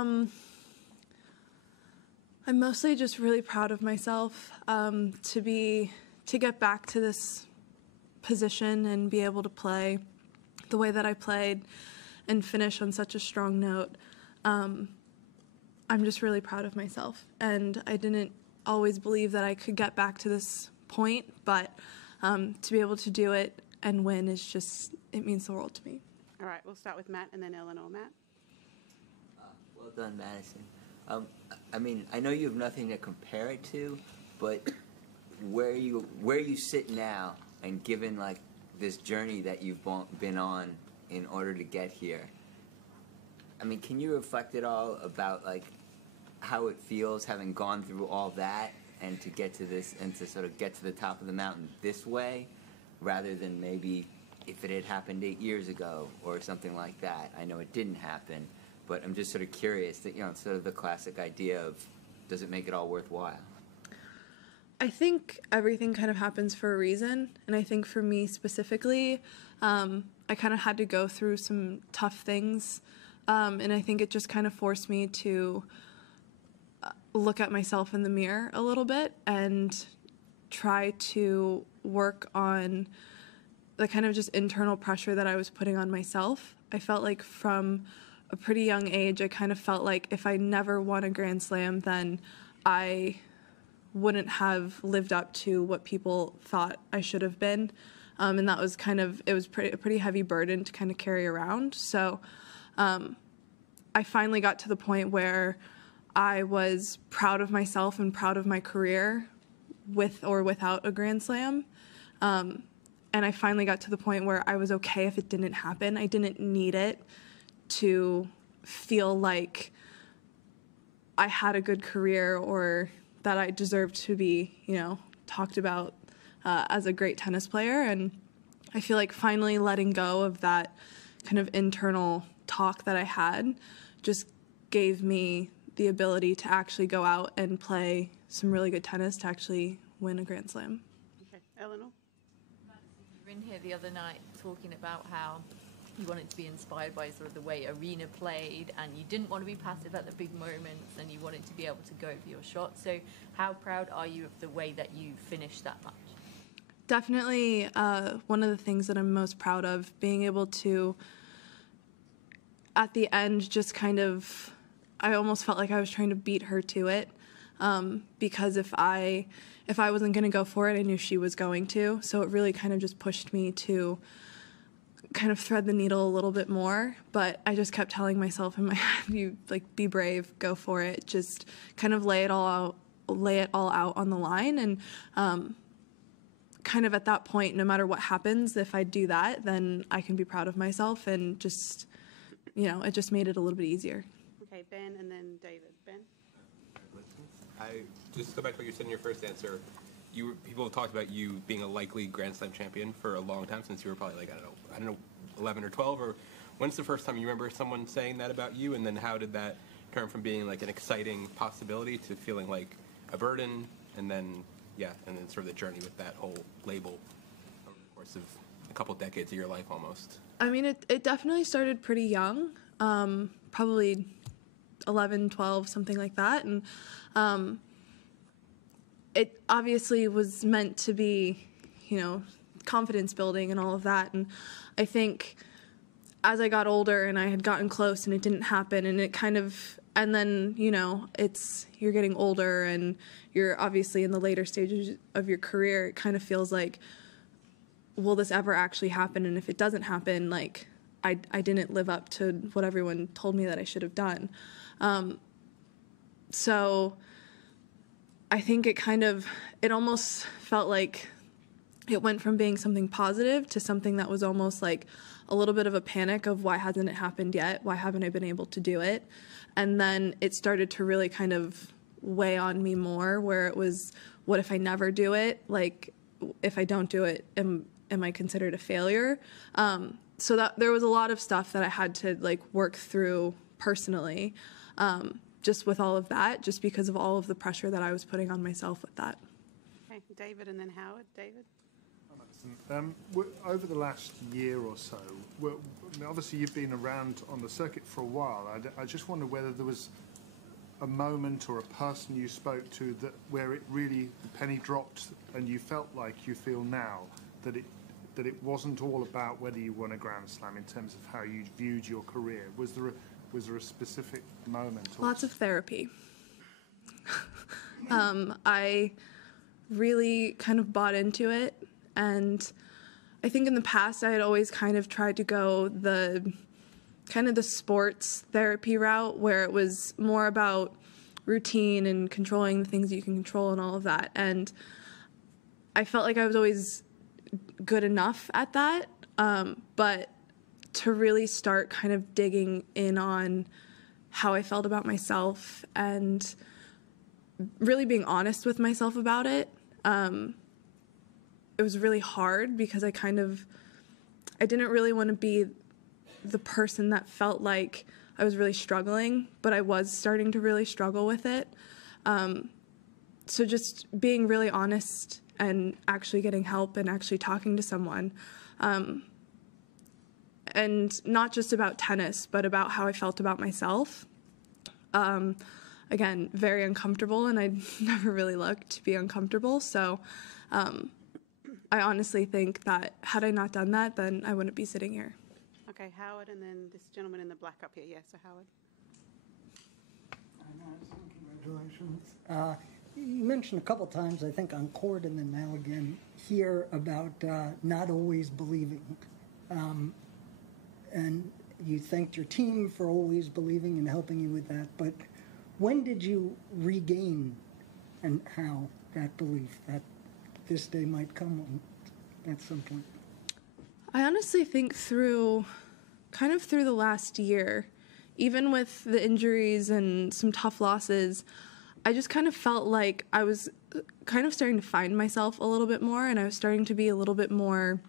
I'm mostly just really proud of myself to get back to this position and be able to play the way that I played and finish on such a strong note. I'm just really proud of myself, and I didn't always believe that I could get back to this point, but to be able to do it and win is just, it means the world to me. All right, we'll start with Matt and then Eleanor. Matt? Well done, Madison. I mean, I know you have nothing to compare it to, but where you sit now, and given like this journey that you've been on in order to get here, I mean, can you reflect at all about like how it feels having gone through all that and to get to this and to sort of get to the top of the mountain this way, rather than maybe if it had happened 8 years ago or something like that? I know it didn't happen, but I'm just sort of curious that, you know, sort of the classic idea of, does it make it all worthwhile? I think everything kind of happens for a reason, and I think for me specifically, I kind of had to go through some tough things, and I think it just kind of forced me to look at myself in the mirror a little bit and try to work on the kind of just internal pressure that I was putting on myself. I felt like from a pretty young age, I kind of felt like if I never won a Grand Slam, then I wouldn't have lived up to what people thought I should have been. And that was kind of, it was a pretty heavy burden to kind of carry around. So I finally got to the point where I was proud of myself and proud of my career with or without a Grand Slam. And I finally got to the point where I was okay if it didn't happen. I didn't need it to feel like I had a good career or that I deserved to be, you know, talked about as a great tennis player. And I feel like finally letting go of that kind of internal talk that I had just gave me the ability to actually go out and play some really good tennis to actually win a Grand Slam. Okay, Eleanor? You were in here the other night talking about how you wanted to be inspired by sort of the way Aryna played, and you didn't want to be passive at the big moments, and you wanted to be able to go for your shot. So how proud are you of the way that you finished that match? Definitely one of the things that I'm most proud of, being able to, at the end, just kind of, I almost felt like I was trying to beat her to it, because if I wasn't going to go for it, I knew she was going to. So it really kind of just pushed me to kind of thread the needle a little bit more. But I just kept telling myself in my head, you like, be brave, go for it, just kind of lay it all out on the line. And kind of at that point, no matter what happens, if I do that, then I can be proud of myself, and just, you know, it just made it a little bit easier. Okay, Ben and then David. Ben? I just go back to what you said in your first answer. People have talked about you being a likely Grand Slam champion for a long time, since you were probably like, I don't know, 11 or 12, or when's the first time you remember someone saying that about you, and then how did that turn from being like an exciting possibility to feeling like a burden, and then sort of the journey with that whole label over the course of a couple decades of your life almost? I mean, it definitely started pretty young, probably 11, 12, something like that. And it obviously was meant to be, you know, confidence building and all of that. And I think as I got older and I had gotten close and it didn't happen, and it kind of, and then, you know, you're getting older and you're obviously in the later stages of your career, it kind of feels like, will this ever actually happen? And if it doesn't happen, like, I didn't live up to what everyone told me that I should have done. So I think it almost felt like it went from being something positive to something that was almost like a little bit of a panic of, why hasn't it happened yet? Why haven't I been able to do it? And then it started to really kind of weigh on me more, where it was, what if I never do it? Like, if I don't do it, am I considered a failure? So that there was a lot of stuff that I had to like work through personally, just with all of that, just because of all of the pressure that I was putting on myself with that. Okay, David and then Howard. David? Over the last year or so, obviously you've been around on the circuit for a while. I just wonder whether there was a moment or a person you spoke to where it really, the penny dropped and you felt like you feel now that it wasn't all about whether you won a Grand Slam in terms of how you viewed your career. Was there a specific moment? Lots of therapy. I really kind of bought into it, and I think in the past I had always kind of tried to go the sports therapy route, where it was more about routine and controlling the things you can control and all of that. And I felt like I was always good enough at that, but to really start kind of digging in on how I felt about myself and really being honest with myself about it, it was really hard because I didn't really want to be the person that felt like I was really struggling, but I was starting to really struggle with it. So just being really honest and actually getting help and actually talking to someone, and not just about tennis, but about how I felt about myself. Again, very uncomfortable, and I never really looked to be uncomfortable. So I honestly think that had I not done that, then I wouldn't be sitting here. Okay, Howard, and then this gentleman in the black up here. Yeah, so Howard. Congratulations. You mentioned a couple times, I think on court and then now again here, about not always believing. And you thanked your team for always believing and helping you with that. But when did you regain and how that belief that this day might come at some point? I honestly think through the last year, even with the injuries and some tough losses, I just kind of felt like I was kind of starting to find myself a little bit more, and I was starting to be a little bit more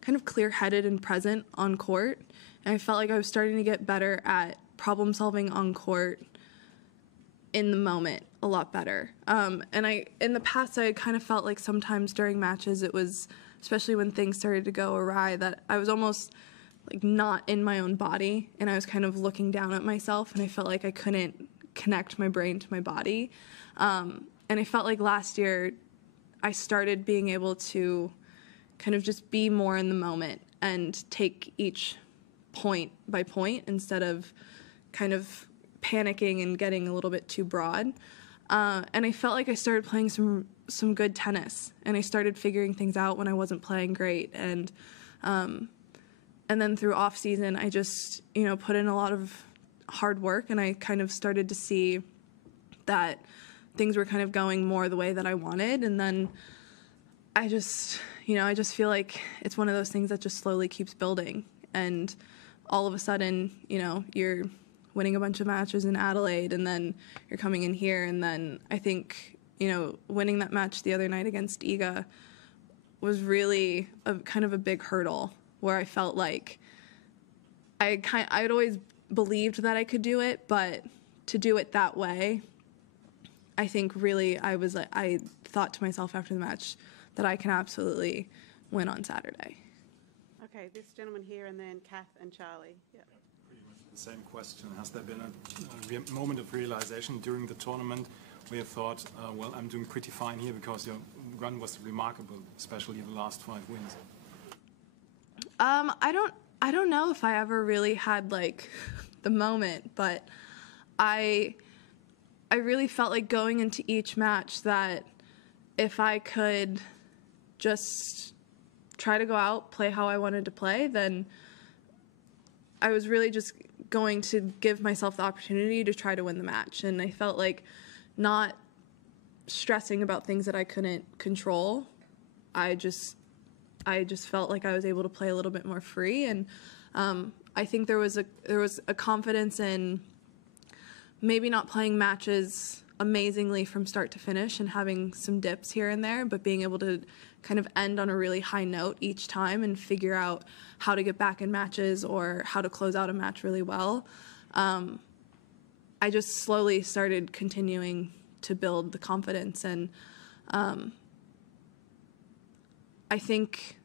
kind of clear-headed and present on court. And I felt like I was starting to get better at problem solving on court in the moment a lot better. And in the past, I kind of felt like sometimes during matches, it was, especially when things started to go awry, that I was almost like not in my own body, and I was kind of looking down at myself, and I felt like I couldn't connect my brain to my body. And I felt like last year I started being able to kind of just be more in the moment and take each point by point instead of kind of panicking and getting a little bit too broad. And I felt like I started playing some good tennis, and I started figuring things out when I wasn't playing great. And then through off season, I just, put in a lot of hard work, and I kind of started to see that things were kind of going more the way that I wanted. And then I just feel like it's one of those things that just slowly keeps building. And all of a sudden, you're winning a bunch of matches in Adelaide, and then you're coming in here. And then I think, winning that match the other night against Iga was really kind of a big hurdle, where I felt like I'd always believed that I could do it, but to do it that way, I think really I thought to myself after the match that I can absolutely win on Saturday. Okay, this gentleman here, and then Kath and Charlie. Yeah. Pretty much the same question. Has there been a moment of realization during the tournament where you thought, well, I'm doing pretty fine here, because your run was remarkable, especially the last 5 wins? I don't know if I ever really had like the moment, but I really felt like going into each match that if I could just try to go out, play how I wanted to play, then I was really just going to give myself the opportunity to try to win the match. And I felt like not stressing about things that I couldn't control. I just felt like I was able to play a little bit more free. And I think there was a confidence in maybe not playing matches amazingly from start to finish and having some dips here and there, but being able to kind of end on a really high note each time and figure out how to get back in matches or how to close out a match really well. I just slowly started continuing to build the confidence, and I think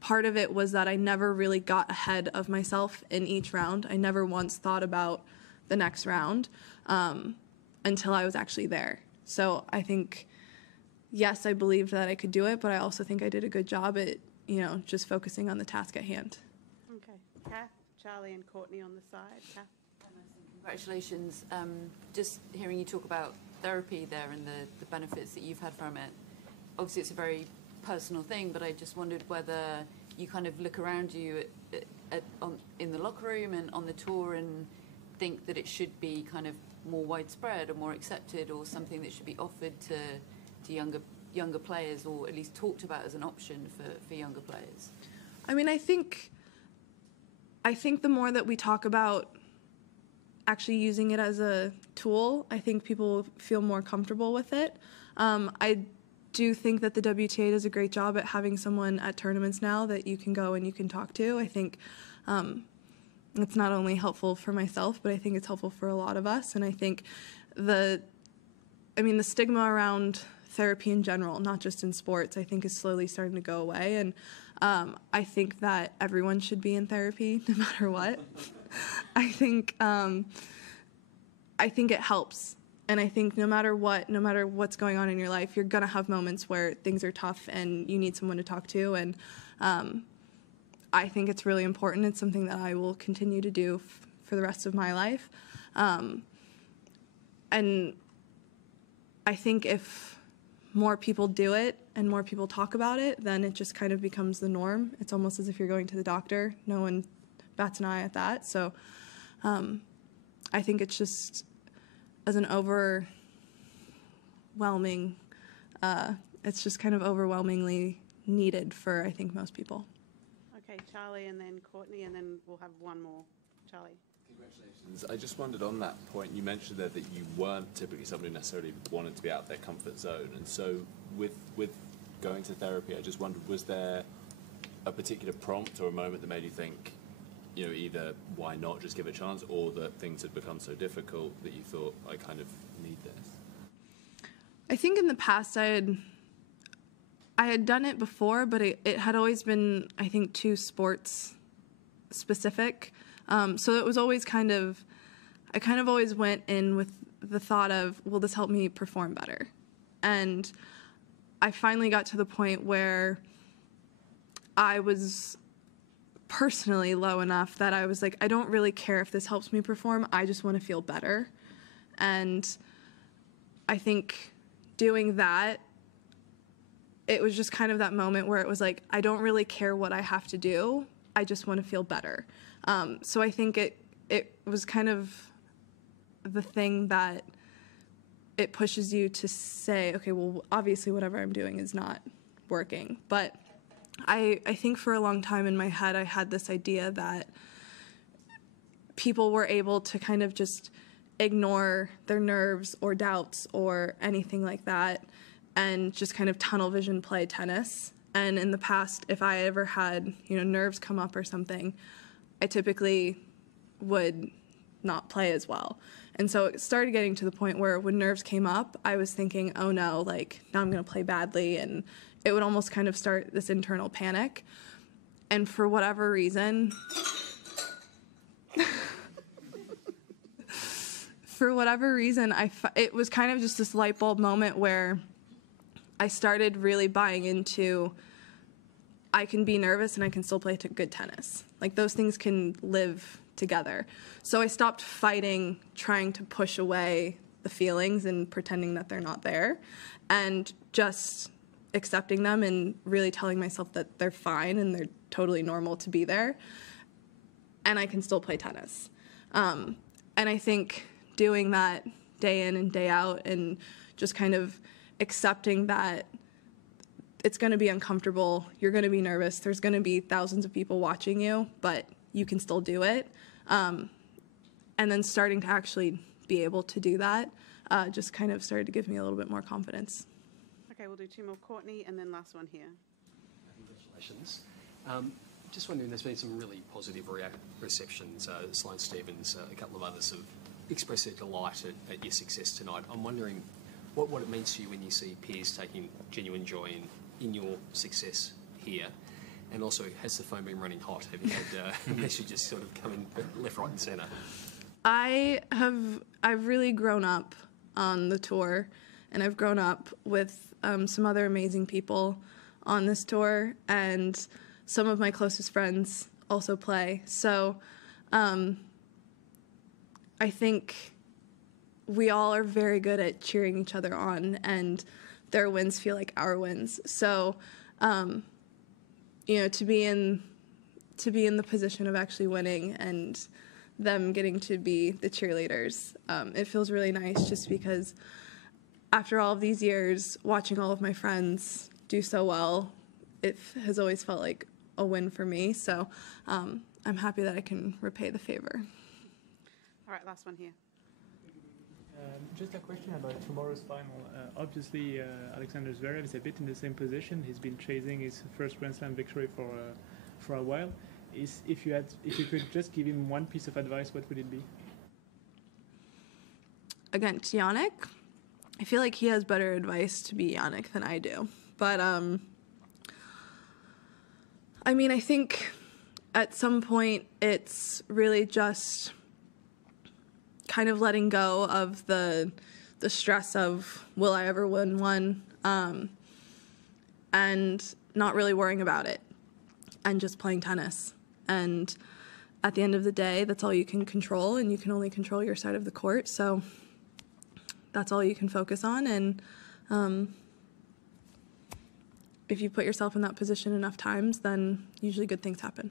part of it was that I never really got ahead of myself in each round. I never once thought about the next round until I was actually there. So I think, yes, I believed that I could do it, but I also think I did a good job at, just focusing on the task at hand. Okay. Kath, Charlie and Courtney on the side. Kath. Congratulations. Just hearing you talk about therapy there and the benefits that you've had from it. Obviously, it's a very personal thing, but I just wondered whether you kind of look around you in the locker room and on the tour and think that it should be kind of more widespread or more accepted, or something that should be offered to younger players, or at least talked about as an option for younger players. I mean, I think the more that we talk about actually using it as a tool, I think people feel more comfortable with it. I do think that the WTA does a great job at having someone at tournaments now that you can go and you can talk to. I think it's not only helpful for myself, but I think it's helpful for a lot of us. And I think the stigma around therapy in general, not just in sports, I think is slowly starting to go away. And I think that everyone should be in therapy no matter what. I think it helps. And I think no matter what's going on in your life, you're going to have moments where things are tough and you need someone to talk to. And I think it's really important. It's something that I will continue to do for the rest of my life. And I think if more people do it and more people talk about it, then it just kind of becomes the norm. It's almost as if you're going to the doctor. No one bats an eye at that. So I think it's just, as an overwhelming, it's just kind of overwhelmingly needed for, I think, most people. Okay, Charlie and then Courtney, and then we'll have one more. Charlie. Congratulations. I just wondered, on that point, you mentioned there that you weren't typically somebody who necessarily wanted to be out of their comfort zone. And so with going to therapy, I just wondered, was there a particular prompt or a moment that made you think, either why not just give it a chance, or that things had become so difficult that you thought, I kind of need this? I think in the past I had done it before, but it had always been, I think, too sports specific. So it was always I kind of always went in with the thought of, will this help me perform better? And I finally got to the point where I was personally low enough that I was like, I don't really care if this helps me perform, I just want to feel better. And I think doing that, it was just kind of that moment where it was like, I don't really care what I have to do, I just want to feel better. So I think it was kind of the thing that it pushes you to say, okay, well, obviously whatever I'm doing is not working. But I think for a long time in my head, I had this idea that people were able to kind of just ignore their nerves or doubts or anything like that and just kind of tunnel vision play tennis. And in the past, if I ever had, nerves come up or something, I typically would not play as well. And so it started getting to the point where when nerves came up, I was thinking, oh no, now I'm going to play badly. And it would almost kind of start this internal panic. And for whatever reason, it was kind of just this light bulb moment where I started really buying into, I can be nervous and I can still play good tennis. Those things can live together. So I stopped fighting, trying to push away the feelings and pretending that they're not there, and just accepting them and really telling myself that they're fine and they're totally normal to be there, and I can still play tennis. And I think doing that day in and day out and just kind of accepting that it's going to be uncomfortable, you're going to be nervous, there's going to be thousands of people watching you, but you can still do it. And then starting to actually be able to do that just kind of started to give me a little bit more confidence. Okay, we'll do two more. Courtney, and then last one here. Congratulations. Just wondering, there's been some really positive receptions. Sloane Stephens, a couple of others have expressed their delight at your success tonight. I'm wondering what it means to you when you see peers taking genuine joy in in your success here? And also, has the phone been running hot? Have you had messages sort of coming left, right, and centre? I've really grown up on the tour, and I've grown up with some other amazing people on this tour, and some of my closest friends also play. So I think we all are very good at cheering each other on, and their wins feel like our wins. So to be in the position of actually winning and them getting to be the cheerleaders, it feels really nice, just because after all of these years, watching all of my friends do so well, it has always felt like a win for me. So I'm happy that I can repay the favor. All right, last one here. Just a question about tomorrow's final. Obviously, Alexander Zverev is a bit in the same position. He's been chasing his first Grand Slam victory for a while. If you could just give him one piece of advice, what would it be? Against Yannick, I feel like he has better advice to be Yannick than I do. But I mean, I think at some point it's really just kind of letting go of the stress of will I ever win one, and not really worrying about it and just playing tennis. And at the end of the day, that's all you can control, and you can only control your side of the court. So that's all you can focus on. And if you put yourself in that position enough times, then usually good things happen.